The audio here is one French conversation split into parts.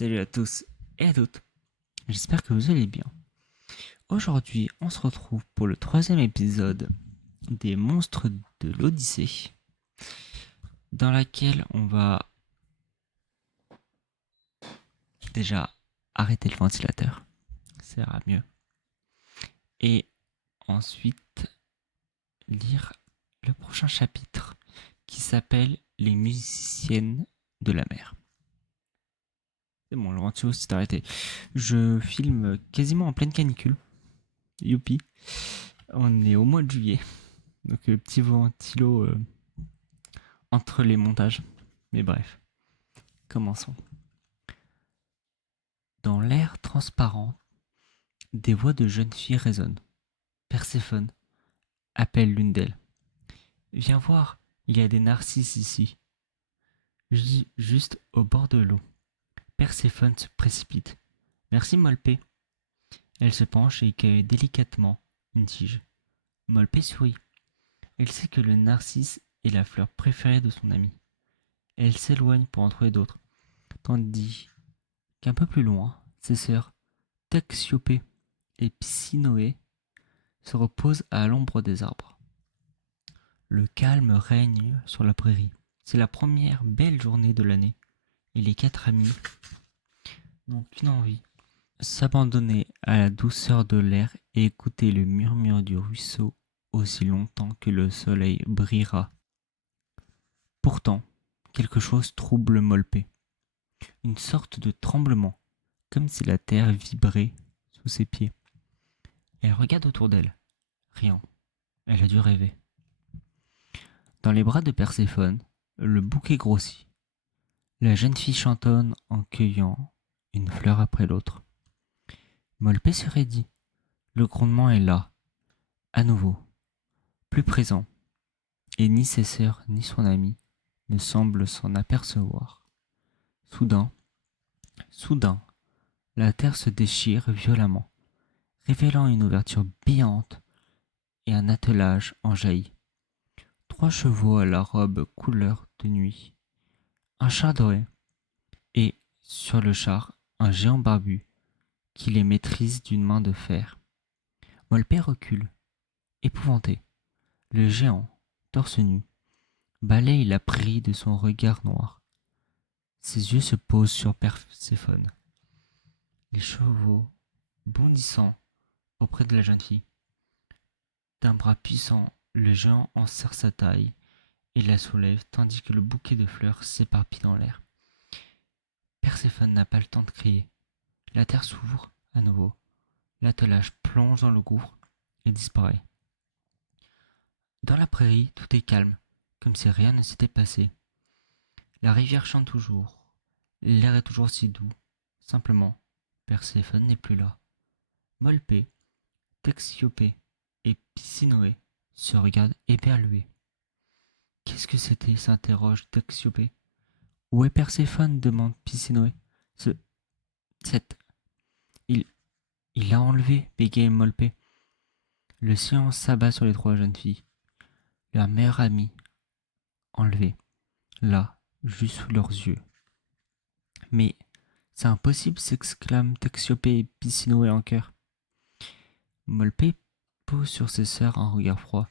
Salut à tous et à toutes, j'espère que vous allez bien. Aujourd'hui, on se retrouve pour le troisième épisode des monstres de l'Odyssée, dans laquelle on va déjà arrêter le ventilateur, ça ira mieux, et ensuite lire le prochain chapitre qui s'appelle Les musiciennes de la mer. C'est bon, le ventilo s'est arrêté. Je filme quasiment en pleine canicule. Youpi. On est au mois de juillet. Donc petit ventilo entre les montages. Mais bref, commençons. Dans l'air transparent, des voix de jeunes filles résonnent. Perséphone appelle l'une d'elles. Viens voir, il y a des narcisses ici. Juste au bord de l'eau. Perséphone se précipite. Merci Molpé. Elle se penche et cueille délicatement une tige. Molpé sourit. Elle sait que le narcisse est la fleur préférée de son ami. Elle s'éloigne pour en trouver d'autres, tandis qu'un peu plus loin, ses sœurs Taxiopée et Psynoé se reposent à l'ombre des arbres. Le calme règne sur la prairie. C'est la première belle journée de l'année et les quatre amis n'ont qu'une envie, s'abandonner à la douceur de l'air et écouter le murmure du ruisseau aussi longtemps que le soleil brillera. Pourtant, quelque chose trouble Molpé. Une sorte de tremblement, comme si la terre vibrait sous ses pieds. Elle regarde autour d'elle. Rien. Elle a dû rêver. Dans les bras de Perséphone, le bouquet grossit. La jeune fille chantonne en cueillant une fleur après l'autre. Molpé se raidit. Le grondement est là, à nouveau, plus présent, et ni ses sœurs ni son ami ne semblent s'en apercevoir. Soudain, la terre se déchire violemment, révélant une ouverture béante et un attelage en jaillit. 3 chevaux à la robe couleur de nuit, un char doré, et, sur le char, un géant barbu qui les maîtrise d'une main de fer. Molpé recule, épouvanté. Le géant, torse nu, balaye la prairie de son regard noir. Ses yeux se posent sur Perséphone. Les chevaux, bondissant auprès de la jeune fille. D'un bras puissant, le géant enserre sa taille et la soulève tandis que le bouquet de fleurs s'éparpille dans l'air. Perséphone n'a pas le temps de crier. La terre s'ouvre à nouveau. L'attelage plonge dans le gouffre et disparaît. Dans la prairie, tout est calme, comme si rien ne s'était passé. La rivière chante toujours. L'air est toujours si doux. Simplement, Perséphone n'est plus là. Molpé, Taxiopée et Piscinoé se regardent éberlués. Qu'est-ce que c'était s'interroge Taxiopée. Où est Perséphone demande Piscinoé. Cette... Il... Il l'a enlevé, bégaye Molpé. Le silence s'abat sur les 3 jeunes filles. Leur meilleure amie, enlevée, là, juste sous leurs yeux. Mais c'est impossible, s'exclament Taxiopée et Piscinoé en chœur. Molpé pose sur ses sœurs un regard froid.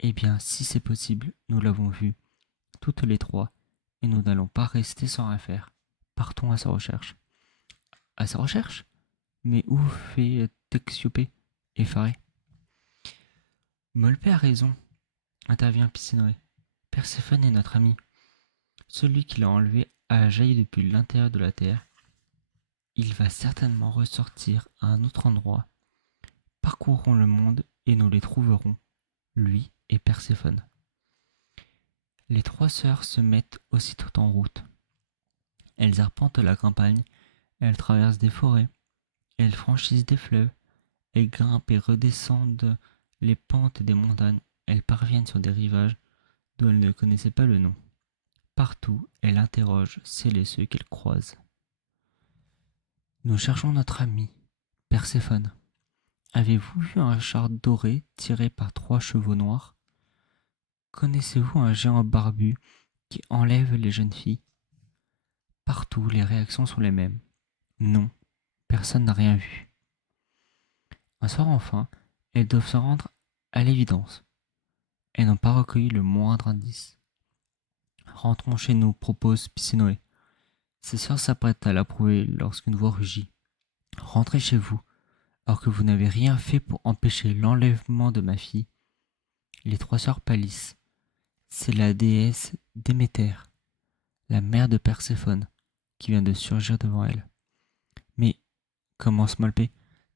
Eh bien, si c'est possible, nous l'avons vu, toutes les 3, et nous n'allons pas rester sans rien faire. Partons à sa recherche. À sa recherche? Mais où fait Taxiopée, effaré? Molpé a raison, intervient Piscinoé. Perséphone est notre ami. Celui qui l'a enlevé a jailli depuis l'intérieur de la terre. Il va certainement ressortir à un autre endroit. Parcourons le monde et nous les trouverons, lui et Perséphone. Les 3 sœurs se mettent aussitôt en route. Elles arpentent la campagne, elles traversent des forêts, elles franchissent des fleuves, elles grimpent et redescendent les pentes des montagnes, elles parviennent sur des rivages dont elles ne connaissaient pas le nom. Partout, elles interrogent celles et ceux qu'elles croisent. Nous cherchons notre ami, Perséphone. Avez-vous vu un char doré tiré par 3 chevaux noirs? Connaissez-vous un géant barbu qui enlève les jeunes filles? Partout, les réactions sont les mêmes. Non, personne n'a rien vu. Un soir enfin, elles doivent se rendre à l'évidence. Elles n'ont pas recueilli le moindre indice. Rentrons chez nous, propose Piscinoé. Ses sœurs s'apprêtent à l'approuver lorsqu'une voix rugit. Rentrez chez vous, alors que vous n'avez rien fait pour empêcher l'enlèvement de ma fille. Les trois sœurs pâlissent. C'est la déesse Déméter, la mère de Perséphone, qui vient de surgir devant elles. Mais, commence Molpé.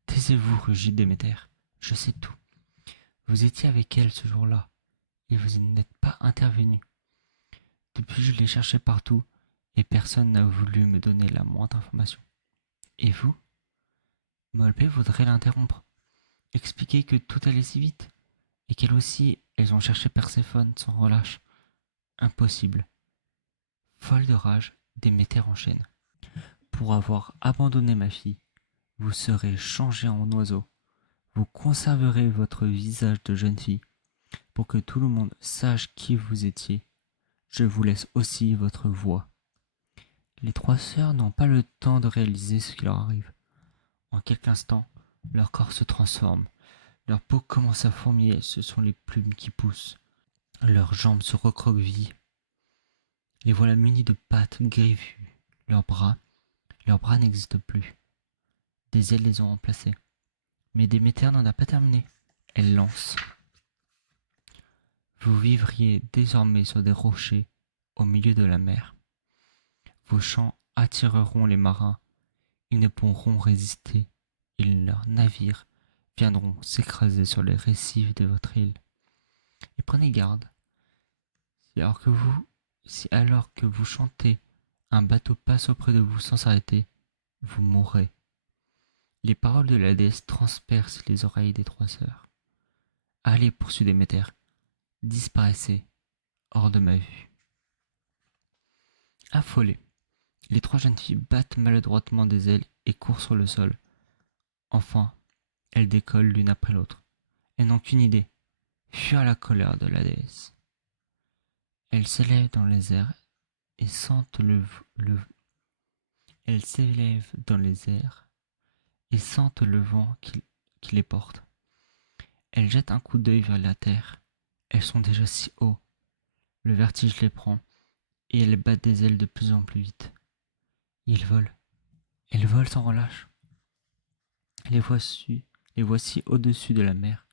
Taisez-vous, rugit Déméter. Je sais tout. Vous étiez avec elle ce jour-là, et vous n'êtes pas intervenu. Depuis, je l'ai cherché partout, et personne n'a voulu me donner la moindre information. Et vous? Molpé voudrait l'interrompre, expliquer que tout allait si vite, et qu'elles aussi, elles ont cherché Perséphone sans relâche. Impossible. Folle de rage, Déméter enchaîne. Pour avoir abandonné ma fille, vous serez changé en oiseau. Vous conserverez votre visage de jeune fille. Pour que tout le monde sache qui vous étiez, je vous laisse aussi votre voix. Les trois sœurs n'ont pas le temps de réaliser ce qui leur arrive. En quelques instants, leur corps se transforme. Leur peau commence à fourmiller, ce sont les plumes qui poussent. Leurs jambes se recroquevillent. Les voilà munies de pattes griffues. Leurs bras n'existent plus. Des ailes les ont remplacés. Mais Déméter n'en a pas terminé. Elle lance. Vous vivriez désormais sur des rochers au milieu de la mer. Vos chants attireront les marins. Ils ne pourront résister. Et leurs navires viendront s'écraser sur les récifs de votre île. Et prenez garde. Si alors que vous chantez, un bateau passe auprès de vous sans s'arrêter, vous mourrez. Les paroles de la déesse transpercent les oreilles des trois sœurs. Allez, poursuit Déméter, disparaissez hors de ma vue. Affolées, les trois jeunes filles battent maladroitement des ailes et courent sur le sol. Enfin, elles décollent l'une après l'autre. Elles n'ont qu'une idée, fuir la colère de la déesse. Elles s'élèvent dans les airs et sentent elles s'élèvent dans les airs et sentent le vent qui les porte. Elles jettent un coup d'œil vers la terre. Elles sont déjà si haut. Le vertige les prend et elles battent des ailes de plus en plus vite. Ils volent. Elles volent sans relâche. Les voici au-dessus de la mer.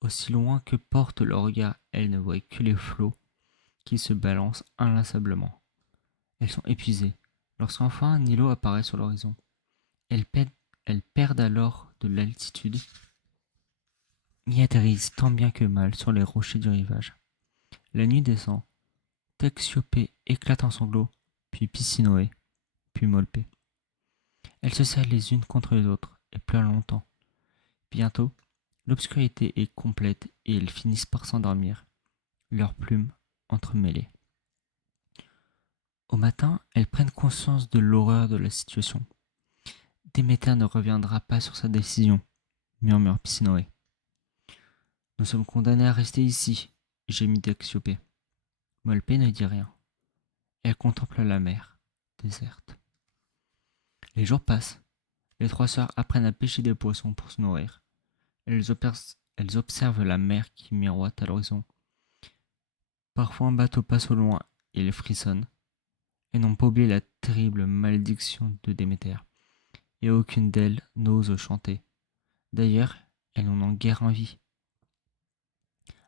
Aussi loin que porte le regard, elles ne voient que les flots qui se balancent inlassablement. Elles sont épuisées. Lorsqu'enfin un îlot apparaît sur l'horizon, elles perdent alors de l'altitude et atterrissent tant bien que mal sur les rochers du rivage. La nuit descend. Texiopée éclate en sanglots, puis Piscinoé, puis Molpé. Elles se serrent les unes contre les autres et pleurent longtemps. Bientôt, l'obscurité est complète et elles finissent par s'endormir, leurs plumes entremêlées. Au matin, elles prennent conscience de l'horreur de la situation. Déméter ne reviendra pas sur sa décision, murmure Piscinoé. Nous sommes condamnés à rester ici, gémit Texiopée. Molpé ne dit rien. Elle contemple la mer, déserte. Les jours passent. Les trois sœurs apprennent à pêcher des poissons pour se nourrir. Elles observent la mer qui miroite à l'horizon. Parfois un bateau passe au loin et elles frissonnent. Elles n'ont pas oublié la terrible malédiction de Déméter. Et aucune d'elles n'ose chanter. D'ailleurs, elles n'en ont guère envie.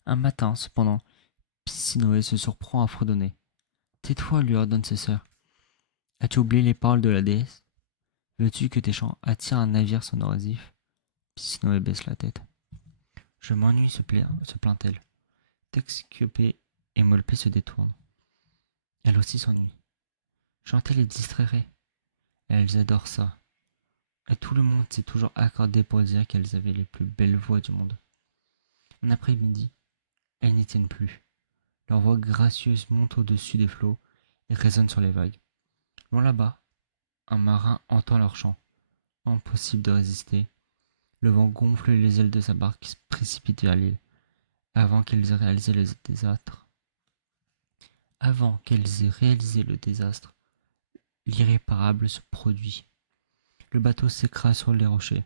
Un matin, cependant, Piscinoé se surprend à fredonner. Tais-toi, lui ordonnent ses sœurs. As-tu oublié les paroles de la déesse? Veux-tu que tes chants attirent un navire sans oisif? Piscinoé baisse la tête. Je m'ennuie, se plaint-elle. Texiopée et Molpé se détournent. Elle aussi s'ennuie. Chanter les distrairait. Elles adorent ça. Et tout le monde s'est toujours accordé pour dire qu'elles avaient les plus belles voix du monde. Un après-midi, elles n'y tiennent plus. Leur voix gracieuse monte au-dessus des flots et résonne sur les vagues. Loin là-bas, un marin entend leur chant. Impossible de résister. Le vent gonfle les ailes de sa barque qui se précipite vers l'île. Avant qu'elles aient réalisé le désastre, l'irréparable se produit. Le bateau s'écrase sur les rochers.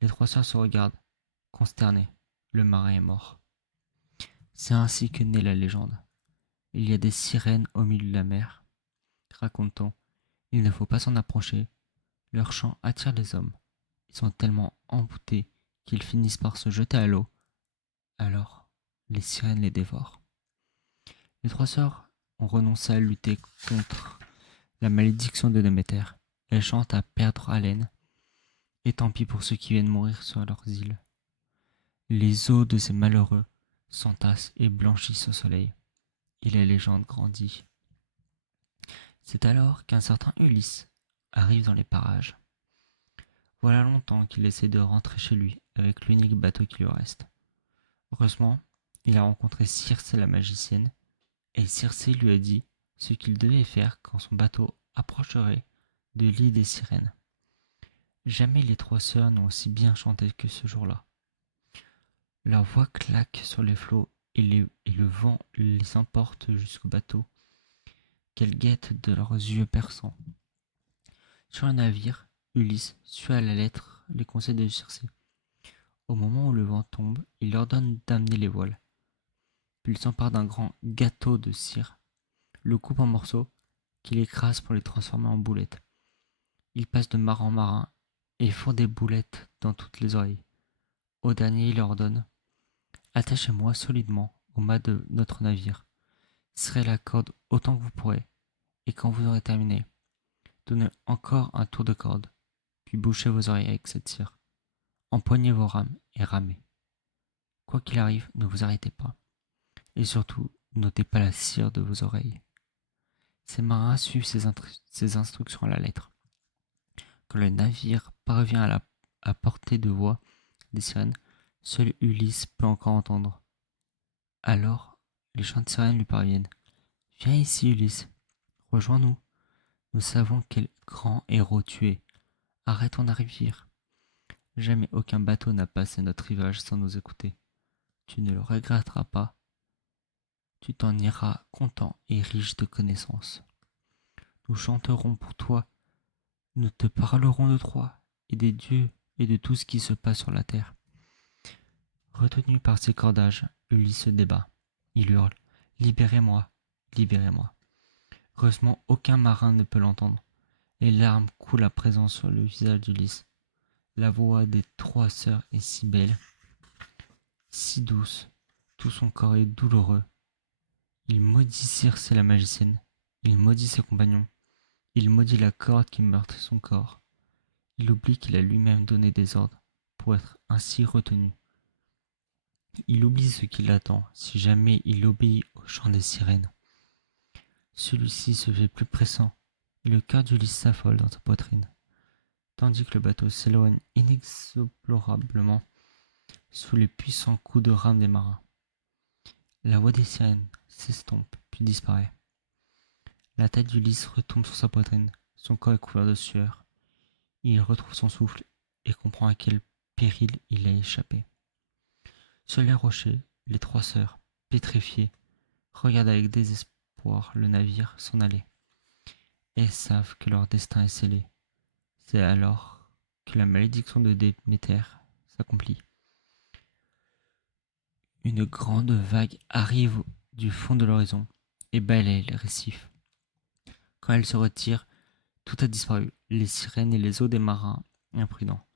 Les trois sœurs se regardent, consternées. Le marin est mort. C'est ainsi que naît la légende. Il y a des sirènes au milieu de la mer. Raconte-t-on, il ne faut pas s'en approcher. Leur chant attire les hommes. Ils sont tellement emboutés qu'ils finissent par se jeter à l'eau. Alors, les sirènes les dévorent. Les trois sœurs ont renoncé à lutter contre la malédiction de Déméter. Elles chantent à perdre haleine. Et tant pis pour ceux qui viennent mourir sur leurs îles. Les os de ces malheureux s'entassent et blanchissent au soleil. Et la légende grandit. C'est alors qu'un certain Ulysse arrive dans les parages. Voilà longtemps qu'il essaie de rentrer chez lui avec l'unique bateau qui lui reste. Heureusement, il a rencontré Circé la magicienne, et Circé lui a dit ce qu'il devait faire quand son bateau approcherait de l'île des sirènes. Jamais les trois sœurs n'ont aussi bien chanté que ce jour-là. Leur voix claque sur les flots et le vent les emporte jusqu'au bateau qu'elles guettent de leurs yeux perçants. Sur un navire, Ulysse suit à la lettre les conseils de Circé. Au moment où le vent tombe, il ordonne d'amener les voiles. Puis il s'empare d'un grand gâteau de cire, le coupe en morceaux, qu'il écrase pour les transformer en boulettes. Il passe de marin en marin et font des boulettes dans toutes les oreilles. Au dernier, il ordonne: attachez-moi solidement au mât de notre navire. Serrez la corde autant que vous pourrez, et quand vous aurez terminé, donnez encore un tour de corde, puis bouchez vos oreilles avec cette cire. Empoignez vos rames et ramez. Quoi qu'il arrive, ne vous arrêtez pas. Et surtout, n'ôtez pas la cire de vos oreilles. Ces marins suivent ces instructions à la lettre. Quand le navire parvient à portée de voix des sirènes, seul Ulysse peut encore entendre. Alors, les chants de sirènes lui parviennent. Viens ici, Ulysse. Rejoins-nous. Nous savons quel grand héros tu es. Arrête ton navire. Jamais aucun bateau n'a passé notre rivage sans nous écouter. Tu ne le regretteras pas. Tu t'en iras content et riche de connaissances. Nous chanterons pour toi. Nous te parlerons de Troie et des dieux et de tout ce qui se passe sur la terre. Retenu par ses cordages, Ulysse se débat. Il hurle: libérez-moi, libérez-moi. Heureusement, aucun marin ne peut l'entendre. Les larmes coulent à présent sur le visage d'Ulysse. La voix des trois sœurs est si belle, si douce, tout son corps est douloureux. Il maudit Circé la magicienne, il maudit ses compagnons, il maudit la corde qui meurtrit son corps. Il oublie qu'il a lui-même donné des ordres pour être ainsi retenu. Il oublie ce qui l'attend si jamais il obéit au chant des sirènes. Celui-ci se fait plus pressant, et le cœur d'Ulysse s'affole dans sa poitrine, tandis que le bateau s'éloigne inexorablement sous les puissants coups de rame des marins. La voix des sirènes s'estompe puis disparaît. La tête d'Ulysse retombe sur sa poitrine, son corps est couvert de sueur. Il retrouve son souffle et comprend à quel péril il a échappé. Sur les rochers, les trois sœurs, pétrifiées, regardent avec désespoir le navire s'en aller. Elles savent que leur destin est scellé. C'est alors que la malédiction de Déméter s'accomplit. Une grande vague arrive du fond de l'horizon et balaye les récifs. Quand elle se retire, tout a disparu, les sirènes et les os des marins imprudents.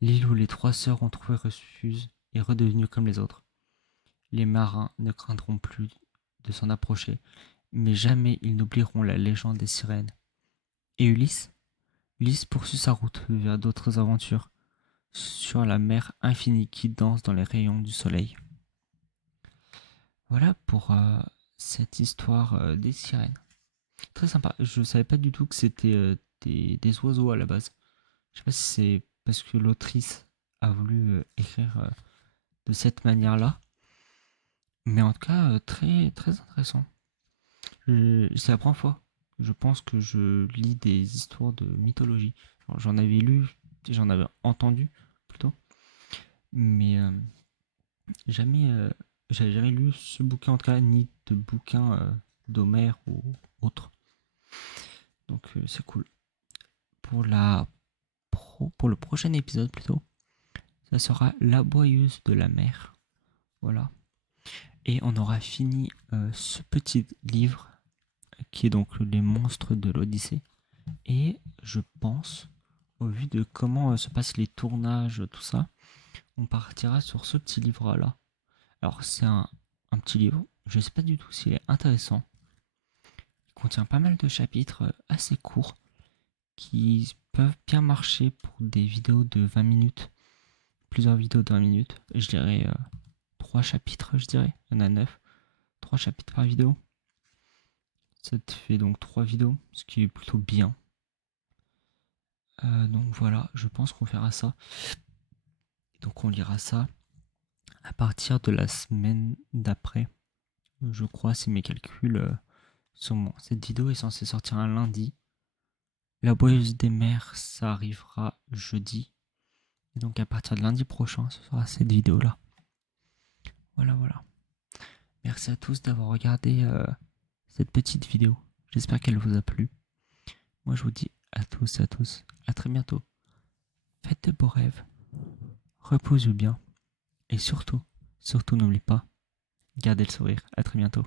L'île où les trois sœurs ont trouvé refuge est redevenue comme les autres. Les marins ne craindront plus de s'en approcher, mais jamais ils n'oublieront la légende des sirènes. Et Ulysse? Ulysse poursuit sa route vers d'autres aventures, sur la mer infinie qui danse dans les rayons du soleil. Voilà pour cette histoire des sirènes. Très sympa. Je savais pas du tout que c'était des oiseaux à la base. Je sais pas si c'est parce que l'autrice a voulu écrire de cette manière-là. Mais en tout cas, très, très intéressant. C'est la première fois, je pense, que je lis des histoires de mythologie. J'en avais lu, j'en avais entendu plutôt, mais jamais, j'avais jamais lu ce bouquin en tout cas, ni de bouquin d'Homère ou autre. Donc c'est cool. Pour la pour le prochain épisode plutôt, ça sera La Boyeuse de la mer. Voilà. Et on aura fini ce petit livre qui est donc Les monstres de l'Odyssée. Et je pense, au vu de comment se passent les tournages, tout ça, on partira sur ce petit livre-là. Alors c'est un petit livre, je ne sais pas du tout s'il est intéressant. Il contient pas mal de chapitres assez courts qui peuvent bien marcher pour des vidéos de 20 minutes. Plusieurs vidéos de 20 minutes. Je dirais 3 chapitres, je dirais. Il y en a 9. 3 chapitres par vidéo. Ça te fait donc 3 vidéos, ce qui est plutôt bien. Donc voilà, je pense qu'on fera ça. Donc on lira ça à partir de la semaine d'après. Je crois, si mes calculs sont bons. Cette vidéo est censée sortir un lundi. La Boyeuse des mers, ça arrivera jeudi. Et donc à partir de lundi prochain, ce sera cette vidéo-là. Voilà, voilà. Merci à tous d'avoir regardé cette petite vidéo. J'espère qu'elle vous a plu. Moi, je vous dis à tous et à tous, à très bientôt. Faites de beaux rêves. Reposez-vous bien. Et surtout, surtout n'oubliez pas, gardez le sourire. À très bientôt.